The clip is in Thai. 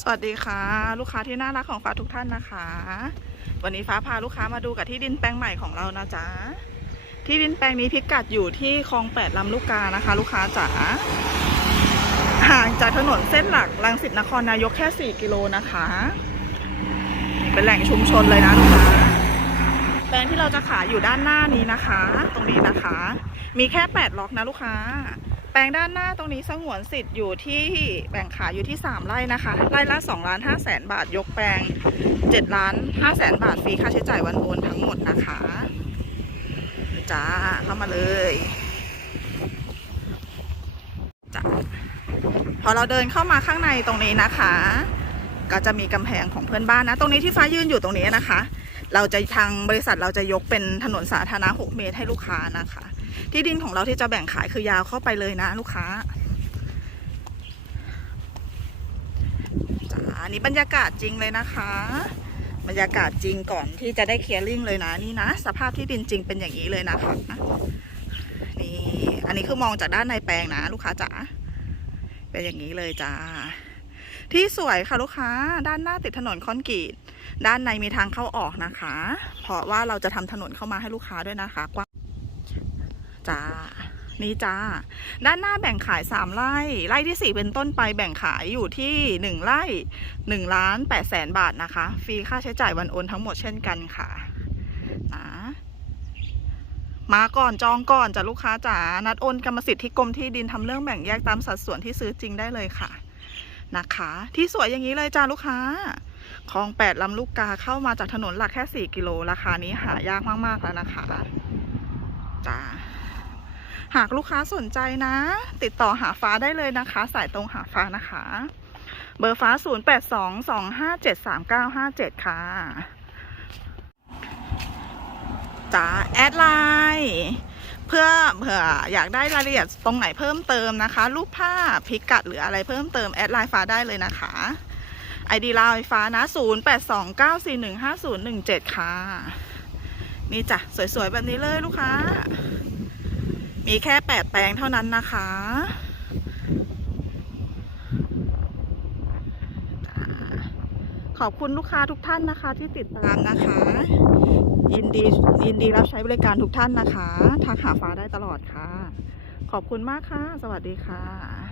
สวัสดีค่ะ ลูกค้าที่น่ารักของฟ้าทุกท่านนะคะ วันนี้ฟ้าพาลูกค้ามาดูกับที่ดินแปลงใหม่ของเรานะจ๊ะที่ดินแปลงนี้พิกัดอยู่ที่คลองแปดลำลูกกานะคะ ลูกค้าจ๋าห่างจากถนนเส้นหลักรังสิตนครนายกแค่ 4 กิโลนะคะ เป็นแหล่งชุมชนเลยนะลูกค้าแปลงที่เราจะขายอยู่ด้านหน้านี้นะคะ ตรงนี้นะคะ มีแค่ 8 ล็อกนะลูกค้า แปลงด้านหน้าตรงนี้สงวนสิทธิ์อยู่ที่แบ่งขายอยู่ที่ 3 ไร่นะคะ ไร่ละ2ล้าน5แสนบาท ยกแปลง7ล้าน5แสนบาทฟรีค่าใช้จ่ายวันโอนทั้งหมดนะคะจ้าเข้ามาเลยจ้าพอเราเดินเข้ามาข้างในตรงนี้นะคะ ก็จะมีกำแพงของเพื่อนบ้านนะ ตรงนี้ที่ฟ้ายืนอยู่ตรงนี้นะคะ เราจะทางบริษัทเราจะยกเป็นถนนสาธารณะ6เมตรให้ลูกค้านะคะ ที่ดินของเราที่จะแบ่งขายคือยาวเข้าไปเลยนะ ลูกค้าจ้าอันนี้บรรยากาศจริงเลยนะคะ บรรยากาศจริงก่อนที่จะได้เคลียร์ลิงเลยนะนี่นะ สภาพที่ดินจริงเป็นอย่างนี้เลยนะคะนี่อันนี้คือมองจากด้านในแปลงนะ ลูกค้าจ๋าเป็นอย่างนี้เลยจ้าที่สวยค่ะลูกค้า ด้านหน้าติดถนนคอนกรีต ด้านในมีทางเข้าออกนะคะ เพราะว่าเราจะทำถนนเข้ามาให้ลูกค้าด้วยนะคะกว้าง จ้า นี่จ้า ด้านหน้าแบ่งขาย 3ไร่ไร่ที่ 4 เป็นต้นไปแบ่งขายอยู่ที่ 1ไร่1ล้าน8แสนบาทนะคะ ฟรีค่าใช้จ่ายวันโอนทั้งหมดเช่นกันค่ะนะมาก่อนจองก่อนจ้ะลูกค้าจ๋านัดโอนกรรมสิทธิ์ที่กรมที่ดินทำเรื่องแบ่งแยกตามสัดส่วนที่ซื้อจริงได้เลยค่ะนะคะ ที่สวยอย่างนี้เลยจ้าลูกค้าคลองแปดลำลูกกาเข้ามาจากถนนหลักแค่4กิโลราคานี้หายากมากๆแล้วนะคะจ้า หากลูกค้าสนใจนะ ติดต่อหาฟ้าได้เลยนะคะ สายตรงหาฟ้านะคะ เบอร์ฟ้า 0822573957 ค่ะจ้าแอดไลน์เพื่อเผื่ออยากได้รายละเอียดตรงไหนเพิ่มเติมนะคะ รูปภาพพิกัดหรืออะไรเพิ่มเติมแอดไลน์ฟ้าได้เลยนะคะ ID ไลน์ฟ้านะ 0829415017 ค่ะ นี่จ้ะ สวยๆ แบบนี้เลยลูกค้า มีแค่แปดแปลงเท่านั้นนะคะ ขอบคุณลูกค้าทุกท่านนะคะที่ติดตามนะคะ ยินดียินดีรับใช้บริการทุกท่านนะคะทักหาฟ้าได้ตลอดค่ะ ขอบคุณมากค่ะ สวัสดีค่ะ